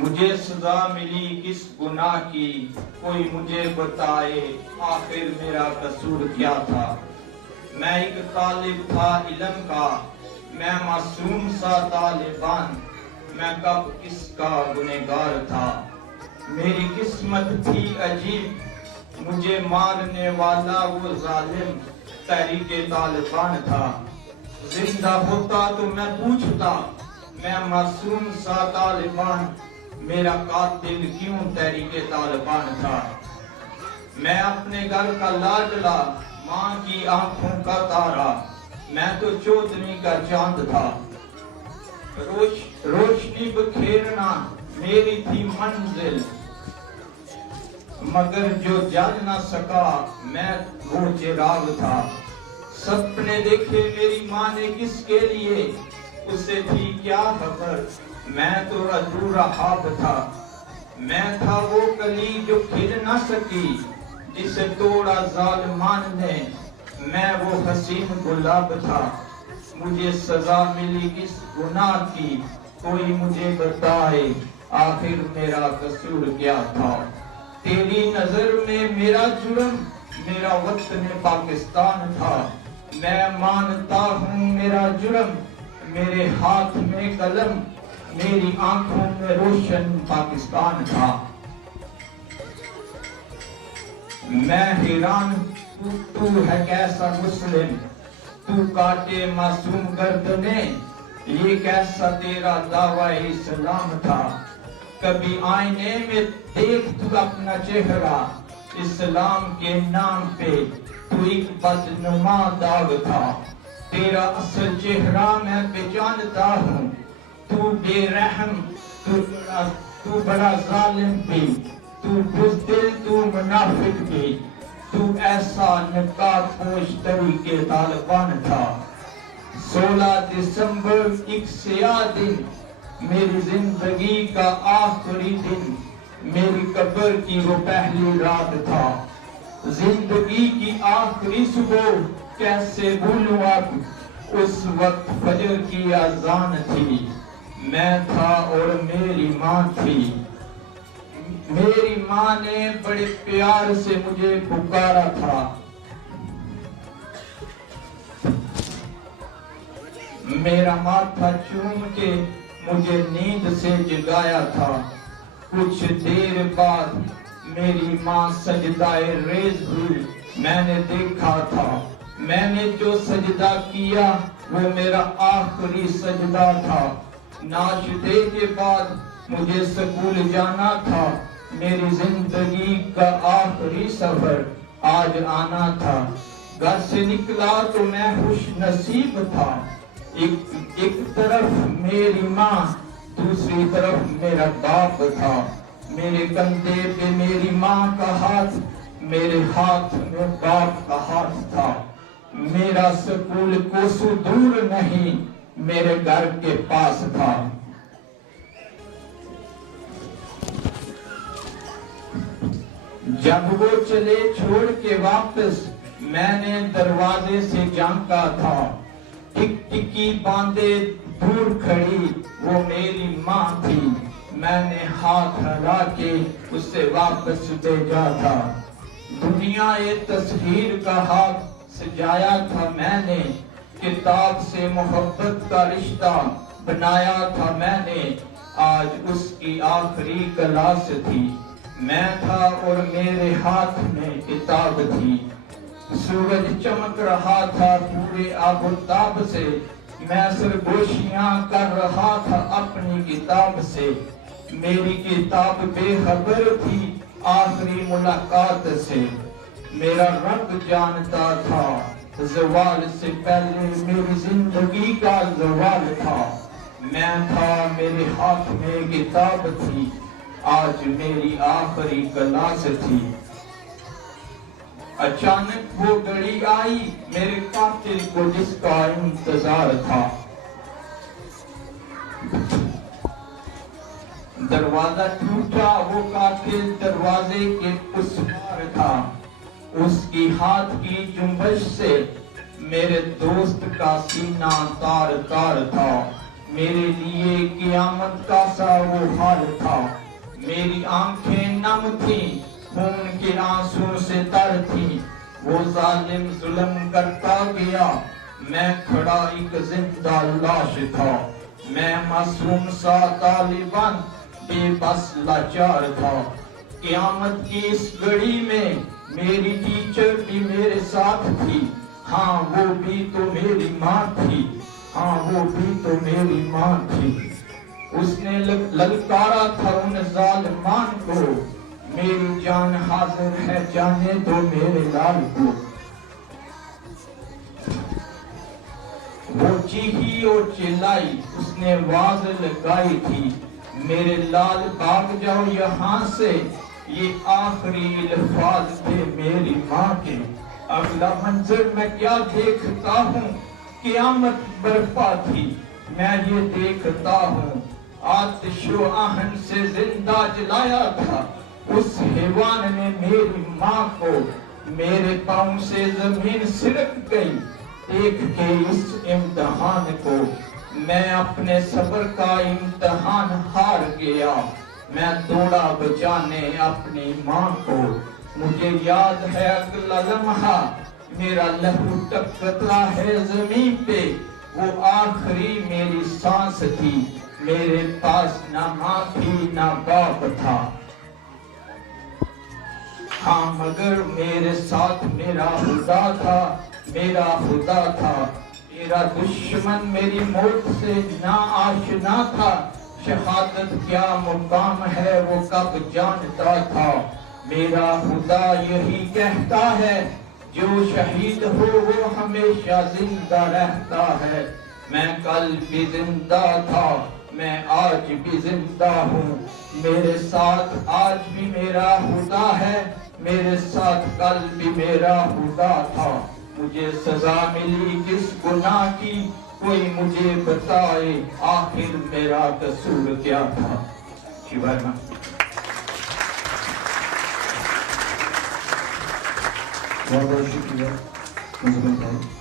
مجھے سزا ملی کس گناہ کی، کوئی مجھے بتائے آخر میرا قصور کیا تھا۔ میں ایک طالب تھا علم کا، میں معصوم سا طالبان، میں کب کس کا گنہگار تھا۔ میری قسمت تھی عجیب، مجھے مارنے والا وہ ظالم تحریک طالبان تھا۔ زندہ ہوتا تو میں پوچھتا، میں معصوم سا طالبان، میرا قاتل کیوں تحریک طالبان تھا۔ میں اپنے گھر کا لاڈلا، ماں کی آنکھوں کا تارا، میں تو چودھری کا چاند تھا۔ روشنی بکھیرنا میری تھی منزل، مگر جو جل نہ سکا میں وہ چراغ تھا۔ سپنے دیکھے میری ماں نے کس کے لیے، اسے تھی کیا خبر، میں تو ادھورا خواب تھا۔ میں تھا وہ کلی جو کھل نہ سکی، جسے توڑا ظالمان نے، میں وہ حسین گلاب تھا۔ مجھے سزا ملی کس گناہ کی، کوئی مجھے بتائے آخر میرا قصور کیا تھا۔ تیری نظر میں میرا جرم، میرا وطن پاکستان تھا۔ میں مانتا ہوں میرا جرم، میرے ہاتھ میں قلم، میری آنکھوں میں روشن پاکستان تھا۔ میں حیران تو ہے کیسا مسلم، تو کاٹے معصوم گردنیں، یہ کیسا تیرا دعویٰ اسلام تھا۔ کبھی آئینے میں دیکھ تو اپنا چہرہ، اسلام کے نام پہ تو ایک بدنما داغ تھا۔ تیرا اصل چہرہ میں پہچانتا ہوں، تو بے رحم، تو بڑا ظالم بھی، تو بزدل، تو منافق بھی، تو ایسا نقاب پوش طریقے طالبان تھا۔ 16 دسمبر ایک سیاہ دن، میری زندگی کا آخری دن، میری قبر کی وہ پہلی رات تھا۔ زندگی کی آخری صبح کیسے بھولوں اب، اس وقت فجر کی اذان تھی۔ میں تھا اور میری ماں تھی، میری ماں نے بڑے پیار سے مجھے پکارا تھا۔ میرا ماتھا چوم کے مجھے نیند سے جگایا تھا۔ کچھ دیر بعد میری ماں سجدہ ریز ہوئی، میں نے دیکھا تھا۔ میں نے جو سجدہ کیا وہ میرا آخری سجدہ تھا۔ ناشتے کے بعد مجھے سکول جانا تھا، میری زندگی کا آخری سفر آج آنا تھا۔ گھر سے نکلا تو میں خوش نصیب تھا، ایک طرف میری ماں، دوسری طرف میرا باپ تھا۔ میرے کندھے پہ میری ماں کا ہاتھ، میرے ہاتھ میں باپ کا ہاتھ تھا۔ میرا سکول کوسوں دور نہیں، میرے گھر کے پاس تھا۔ جب وہ چلے چھوڑ کے واپس، میں نے دروازے سے جھانکا تھا۔ ٹک ٹکی باندھے دور کھڑی وہ میری ماں تھی، میں نے ہاتھ ہلا کے اسے واپس بھیجا تھا۔ دنیا ایک تصویر کا ہاتھ سجایا تھا میں نے، کتاب سے محبت کا رشتہ بنایا تھا میں نے، آج اس کی آخری کلاس تھی۔ میں تھا اور میرے ہاتھ میں کتاب تھی۔ سورج چمک رہا تھا پورے آب و تاب سے، میں سرگوشیاں کر رہا تھا اپنی کتاب سے۔ میری کتاب بے خبر تھی آخری ملاقات سے، میرا رب جانتا تھا زوال سے پہلے میری زندگی کا زوال تھا۔ میں تھا، میرے ہاتھ میں کتاب تھی، آج میری آخری کلاس تھی۔ اچانک وہ گھڑی آئی میرے قاتل کو جس کا انتظار تھا۔ دروازہ ٹوٹا، وہ قاتل دروازے کے اس پار تھا۔ اس کی ہاتھ کی جنبش سے میرے دوست کا سینہ تار تار تھا۔ میرے لیے قیامت کا سا وہ حال تھا۔ میری آنکھیں نم تھیں، خون کے آنسوں سے تر تھیں، وہ ظالم ظلم کرتا گیا، میں کھڑا ایک زندہ لاش تھا، میں معصوم سا طالبان بے بس لاچار تھا۔ قیامت کی اس گھڑی میں میری ٹیچر بھی میرے ساتھ تھی، ہاں وہ بھی تو میری ماں تھی، ہاں وہ بھی تو میری ماں تھی۔ اس نے للکارا تھا ان ظالمان کو، میری جان حاضر ہے جانے دو میرے لال کو۔ وہ چیخی اور چلائی، اس نے آواز لگائی تھی، میرے لال بھاگ جاؤ یہاں سے، یہ آخری الفاظ تھے میری ماں کے۔ اگلا منظر میں کیا دیکھتا ہوں، قیامت برپا تھی، میں یہ دیکھتا ہوں، آتش و آہن سے زندہ جلایا تھا اس حیوان نے میری ماں کو۔ میرے پاؤں سے زمین سرک گئی دیکھ کے اس امتحان کو، میں اپنے صبر کا امتحان ہار گیا، میں دوڑا بچانے اپنی ماں کو۔ مجھے یاد ہے اگلا لمحہ، میرا لہو ٹپکتا ہے زمین پہ، وہ آخری میری سانس تھی، میرے پاس نہ ماں تھی نہ باپ تھا، ہاں مگر میرے ساتھ میرا خدا تھا، میرا خدا تھا۔ میرا دشمن میری موت سے نا آشنا تھا، شہادت کیا مقام ہے وہ کب جانتا تھا۔ میرا خدا یہی کہتا ہے، جو شہید ہو وہ ہمیشہ زندہ رہتا ہے۔ میں کل بھی زندہ تھا، میں آج بھی زندہ ہوں، میرے ساتھ آج بھی میرا خدا ہے، میرے ساتھ کل بھی میرا خدا تھا۔ مجھے سزا ملی کس گناہ کی، کوئی مجھے بتائے آخر میرا قصور کیا تھا۔ شیوائے ماں بہت بہت شکریہ مزمن بھائی۔